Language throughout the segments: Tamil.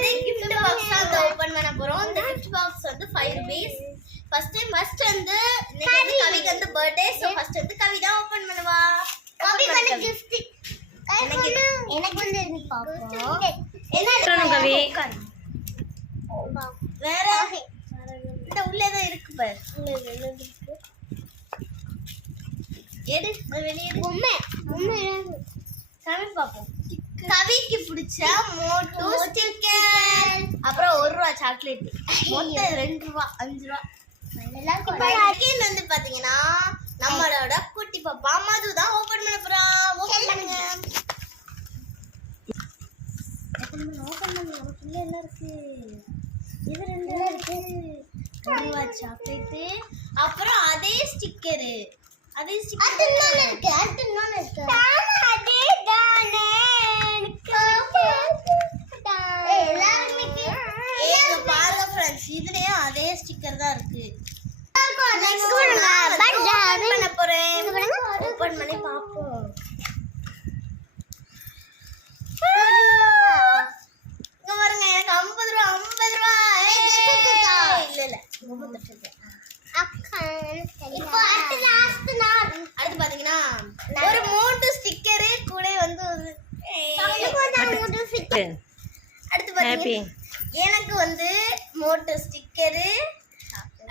வந்து gift box தான் open பண்ண போறோம். இந்த gift box வந்து 5 rupees. ஃபர்ஸ்ட் ஃபர்ஸ்ட் வந்து இன்னைக்கு வந்து கவிக்கு வந்து பர்த்டே சோ ஃபர்ஸ்ட் வந்து கவி தான் ஓபன் பண்ணுவா. கவி வந்து gift. எனக்கு எனக்கு வந்து நீ பாப்போம். என்ன சொல்லணும் கவி. வேற? இந்த உள்ள ஏதோ இருக்கு பாரு. எடு வெளியே. பொம்மை பொம்மை சாமி பாப்போம். கவிக்கு பிடிச்ச மோட்டு ஸ்டிக்கர். அப்புறம் ஒரு ரூபா சாக்லேட் மொத்தம் ரெண்டு ரூபா அஞ்சு ரூபா. செகண்ட் வந்து பாத்தீங்கன்னா நம்மளோட குட்டி பாப்பா மது தான் ஓபன் பண்ண போறா. ஓபன் பண்ணுங்க. ஓபன் பண்ணு? நமக்குள்ள என்ன இருக்கு. இது ரெண்டு இருக்கு ரூபா சாக்லேட் அப்புறம் அதே ஸ்டிக்கரு அதே ஸ்டிக்கர் இருக்கு அது இன்னொன்னு இருக்கு அதே தானே ஏங்க பாருங்க ஃப்ரெண்ட்ஸ் இதுலயும் அதே ஸ்டிக்கர் தான் இருக்கு. பண்ண போறேன். ஓபன் பண்ணி பாப்போம் இங்க பாருங்க எனக்கு 50 ரூபா 50 ரூபா. இல்ல இல்ல இப்போ அடுத்து லாஸ்ட் நாள். அடுத்து பாத்தீங்கன்னா ஒரு மூட்டு ஸ்டிக்கரு கூட வந்து ஒரு-. அடுத்து பாத்தீங்கன்னா எனக்கு வந்து மோட்டோ ஸ்டிக்கரு.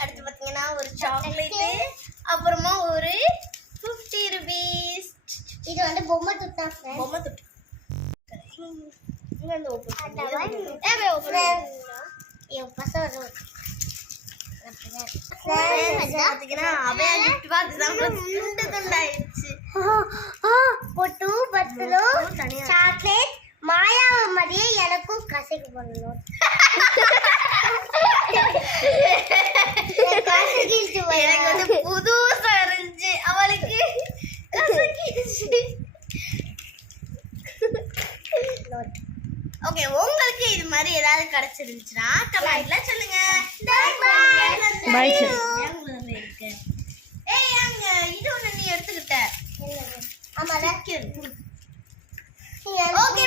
அடுத்து பாத்தீங்கன்னா ஒரு சாக்லேட்டு. அப்புறமா ஒரு ஃபிஃப்டி ருபீஸ் இது வந்து பொம்மை துட்டா பொம்மை தொட்டு. இங்க வந்து ஓப்பன். என் பசங்க பொட்டு பத்துலு சாக்லேட் மாயாவை மாதிரியே எனக்கும் கசைக்கு பண்ணணும் ஓகே உங்களுக்கு இது மாதிரி ஏதாவது கிடைச்சிருந்துச்சுன்னா சொல்லுங்க. இருக்கு ஏய் அங்க இது ஒண்ணு ஓகே